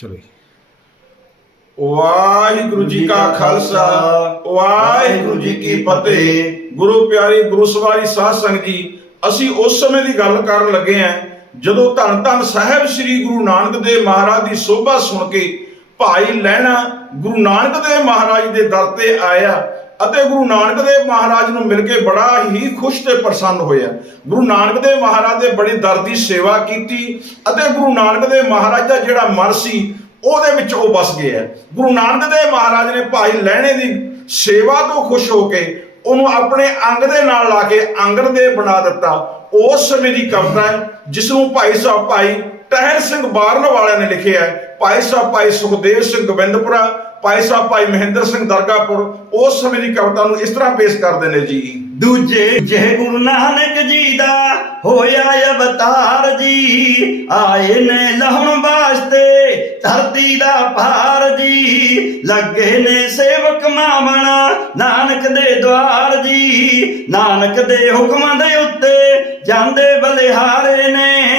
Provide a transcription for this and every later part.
ਚਲੋ। ਵਾਹਿਗੁਰੂ ਜੀ ਕਾ ਖਾਲਸਾ, ਵਾਹਿਗੁਰੂ ਜੀ ਕੀ ਫਤਿਹ। ਗੁਰੂ ਪਿਆਰੀ, ਗੁਰੂ ਸਵਾਰੀ ਸਾਧ ਸੰਗਤ ਜੀ, ਅਸੀਂ ਉਸ ਸਮੇਂ ਦੀ ਗੱਲ ਕਰਨ ਲੱਗੇ ਆਂ ਜਦੋਂ ਧੰਨ ਧੰਨ ਸਾਹਿਬ ਸ੍ਰੀ ਗੁਰੂ ਨਾਨਕ ਦੇਵ ਮਹਾਰਾਜ ਦੀ ਸੋਭਾ ਸੁਣ ਕੇ ਭਾਈ ਲੈਣਾ ਗੁਰੂ ਨਾਨਕ ਦੇਵ ਮਹਾਰਾਜ ਦੇ ਦਰ ਤੇ ਆਇਆ। ਅਤੇ ਗੁਰੂ ਨਾਨਕ ਦੇਵ ਮਹਾਰਾਜ ਨੂੰ ਮਿਲ ਕੇ ਬੜਾ ਹੀ ਖੁਸ਼ ਤੇ ਪ੍ਰਸੰਨ ਹੋਇਆ। ਗੁਰੂ ਨਾਨਕ ਦੇਵ ਮਹਾਰਾਜ ਦੇ ਬੜੀ ਦਰ ਦੀ ਸੇਵਾ ਕੀਤੀ ਅਤੇ ਗੁਰੂ ਨਾਨਕ ਦੇਵ ਮਹਾਰਾਜ ਦਾ ਜਿਹੜਾ ਮਨ ਸੀ, ਉਹਦੇ ਵਿੱਚ ਉਹ ਵਸ ਗਿਆ। ਗੁਰੂ ਨਾਨਕ ਦੇਵ ਮਹਾਰਾਜ ਨੇ ਭਾਈ ਲਹਿਣੇ ਦੀ ਸੇਵਾ ਤੋਂ ਖੁਸ਼ ਹੋ ਕੇ ਉਹਨੂੰ ਆਪਣੇ ਅੰਗ ਦੇ ਨਾਲ ਲਾ ਕੇ ਅੰਗਦ ਦੇ ਬਣਾ ਦਿੱਤਾ। ਉਸ ਸਮੇਂ ਦੀ ਕਵਿਤਾ ਹੈ ਜਿਸ ਨੂੰ ਭਾਈ ਸਾਹਿਬ ਭਾਈ ਟਹਿਰ ਸਿੰਘ ਬਾਰਨ ਵਾਲਿਆਂ ਨੇ ਲਿਖਿਆ ਹੈ ਭਾਈ ਸਾਹਿਬ, ਭਾਈ ਸੁਖਦੇਵ ਸਿੰਘ ਗੋਬਿੰਦਪੁਰਾ ਭਾਈ ਸਾਹਿਬ, ਭਾਈ ਮਹਿੰਦਰ ਸਿੰਘ ਦਰਗਾਪੁਰ ਉਸ ਸਮੇਂ ਦੀ ਕਵਿਤਾ ਨੂੰ ਇਸ ਤਰ੍ਹਾਂ ਪੇਸ਼ ਕਰਦੇ ਨੇ ਜੀ। ਦੂਜੇ ਜੇ ਗੁਰੂ ਨਾਨਕ ਜੀ ਦਾ ਹੋਇਆ ਅਵਤਾਰ ਜੀ, ਆਏ ਨੇ ਲਹਣ ਵਾਸਤੇ ਧਰਤੀ ਦਾ ਭਾਰ ਜੀ, ਲੱਗੇ ਨੇ ਸੇਵਕ ਮਾਵਣਾ ਨਾਨਕ ਦੇ ਦਵਾਰ ਜੀ, ਨਾਨਕ ਦੇ ਹੁਕਮਾਂ ਦੇ ਉੱਤੇ ਜਾਂਦੇ ਬਲਿਹਾਰੇ ਨੇ।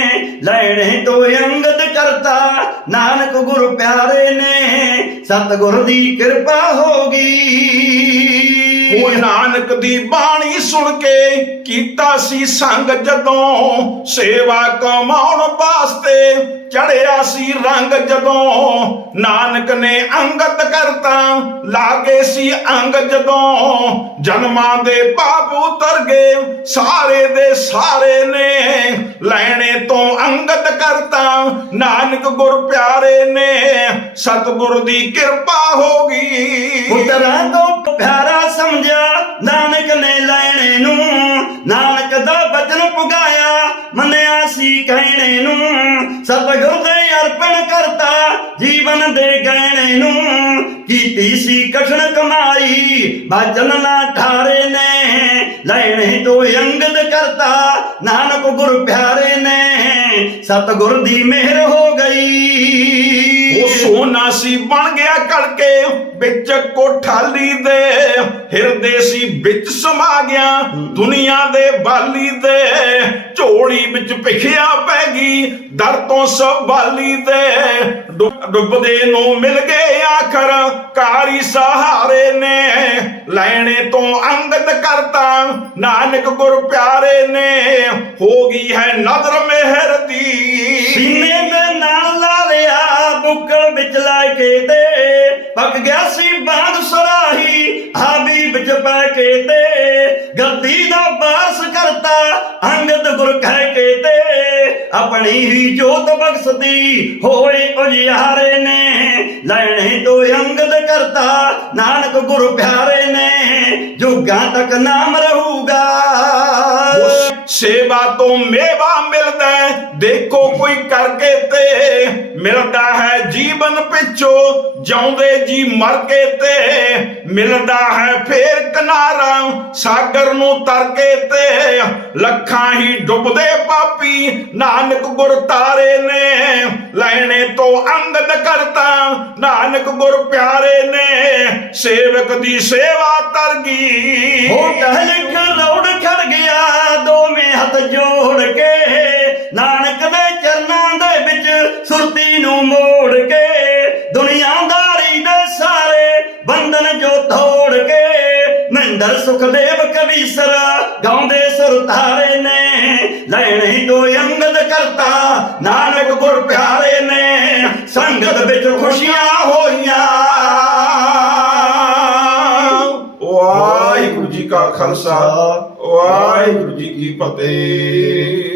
ਲੈਣੇ ਤੋਂ ਅੰਗਦ ਕਰਤਾ ਨਾਨਕ ਗੁਰ ਪਿਆਰੇ ਨੇ ਸਤਿਗੁਰ ਦੀ ਕਿਰਪਾ ਹੋ ਗਈ। ਉਹ ਨਾਨਕ ਦੀ ਬਾਣੀ ਸੁਣ ਕੇ ਕੀਤਾ ਸੀ ਸੰਗ ਜਦੋਂ ਸੇਵਾ ਕਮਾਉਣ ਵਾਸਤੇ ਚੜਿਆ ਸੀ ਰੰਗ ਜਦੋਂ ਨਾਨਕ ਨੇ ਅੰਗਤ ਕਰਤਾ, ਲਾਗੇ ਸੀ ਅੰਗ ਜਦੋਂ ਜਨਮਾਂ ਦੇ ਪਾਪ ਉਤਰ ਗਏ, ਸਾਰੇ ਦੇ ਸਾਰੇ ਨੇ ਲੈਣੇ ਤੋਂ ਅੰਗਤ ਕਰਤਾ। ਨਾਨਕ ਗੁਰ ਪਿਆਰੇ ਨੇ, ਸਤਿਗੁਰ ਦੀ ਕਿਰਪਾ ਹੋ ਗਈ। ਪੁੱਤਰਾਂ ਤੋਂ ਪਿਆਰਾ ਸੀ ਕਹਿਣੇ ਨੂੰ ਸਤਿਗੁਰ ਦੇ ਅਰਪਣ ਕਰਤਾ ਜੀਵਨ ਦੇ ਗਹਿਣੇ ਨੂੰ ਕੀਤੀ ਸੀ ਕਠਨ ਕਮਾਈ ਬਾਜਨ ਨਾ ਠਾਰੇ ਨੇ ਲੈਣੇ ਤੋਂ ਅੰਗਦ ਕਰਤਾ ਨਾਨਕ ਗੁਰ ਪਿਆਰੇ ਨੇ ਸਤਿਗੁਰ ਦੀ ਮਿਹਰ ਹੋ ਗਈ। ਉਹ ਸੋਨਾ ਸੀ ਬਣ ਗਿਆ ਕੜਕੇ ਵਿੱਚ ਕੋਠਾਲੀ ਦੇ ਹਿਰਦੇ ਸੀ ਵਿੱਚ ਸਮਾ ਗਿਆ ਦੁਨੀਆ ਦੇ ਬਾਲੀ ਦੇ ਝੋਲੀ ਵਿੱਚ ਭਿਖਿਆ ਪੈ ਗਈ, ਦਰ ਤੋਂ ਸੰਭਾਲੀ ਦੇ ਡੁੱਬਦੇ ਨੂੰ ਮਿਲ ਗਏ ਆਖਰ, ਕਾਰੀ ਸਹਾਰੇ ਨੇ ਲੈਣੇ ਤੋਂ ਅੰਗਦ ਕਰਤਾ, ਨਾਨਕ ਗੁਰ ਪਿਆਰੇ ਨੇ, ਹੋ ਗਈ ਹੈ ਨਦਰ ਮਿਹਰ ਦੀ। ਸੀਨੇ ਦੇ ਨਾਲ ਲਾ ਲਿਆ, ਬੁੱਕਲ ਵਿੱਚ ਲੈ ਕੇ ਤੇ ਪੱਕ ਗਿਆ ਸੀ ਬਾਦ ਸਰਾਹੀ, ਹਾਬੀ ਵਿੱਚ ਪੈ ਕੇ ਤੇ ਗੱਦੀ ਦਾ ਕਹਿ ਕੇ ਤੇ ਆਪਣੀ ਹੀ ਜੋਤ ਬਖਸ਼ਦੀ। ਹੋਏ ਉਜਿਆਰੇ ਨੇ ਲੈਣੇ ਤੋਂ ਅੰਗਦ ਕਰਤਾ। ਨਾਨਕ ਗੁਰ ਪਿਆਰੇ ਨੇ ਜੁਗਾਂ ਤੱਕ ਨਾਮ ਰਹੂਗਾ। ਸੇਵਾ ਤੋਂ ਮੇਵਾ ਮਿਲਦਾ ਦੇਖੋ ਕੋਈ ਕਰਕੇ ਤੇ ਮਿਲਦਾ ਹੈ। ਜੀਵਨ ਪਿੱਛੋਂ ਜਿਉਂਦੇ ਜੀ ਮਰ ਕੇ ਤੇ ਮਿਲਦਾ ਹੈ ਫੇਰ ਕਿਨਾਰਾ ਸਾਗਰ ਨੂੰ ਤਰ ਕੇ ਤੇ। ਲੱਖਾਂ ਹੀ ਡੁੱਬਦੇ ਪਾਪੀ ਨਾਨਕ ਗੁਰ ਤਾਰੇ ਨੇ। ਲੈਣੇ ਤੋਂ ਅੰਗਦ ਕਰਤਾ ਨਾਨਕ ਗੁਰ ਪਿਆਰੇ ਨੇ। ਸੇਵਕ ਦੀ ਸੇਵਾ ਤਰ ਗਈ। ਹੋ ਕਹਿ ਰੌੜ ਖੜ ਗਿਆ, ਦੋਵੇਂ ਹੱਥ ਜੋੜ ਕੇ ਬੰਧਨ ਜੋ ਤੋੜ ਕੇ ਮਹਿੰਦਰ ਸੁਖਦੇਵ ਕਵੀਸਰ ਗਾਉਂਦੇ ਸੁਰ ਧਾਰੇ ਨੇ। ਲੈਣੇ ਤੋਂ ਅੰਗਦ ਕਰਤਾ ਨਾਨਕ ਗੁਰ ਪਿਆਰੇ ਨੇ। ਸੰਗਤ ਵਿੱਚ ਖੁਸ਼ੀਆਂ ਹੋਈਆਂ। ਵਾਹਿਗੁਰੂ ਜੀ ਕਾ ਖਾਲਸਾ। ਵਾਹਿਗੁਰੂ ਜੀ ਕੀ ਫਤਿਹ।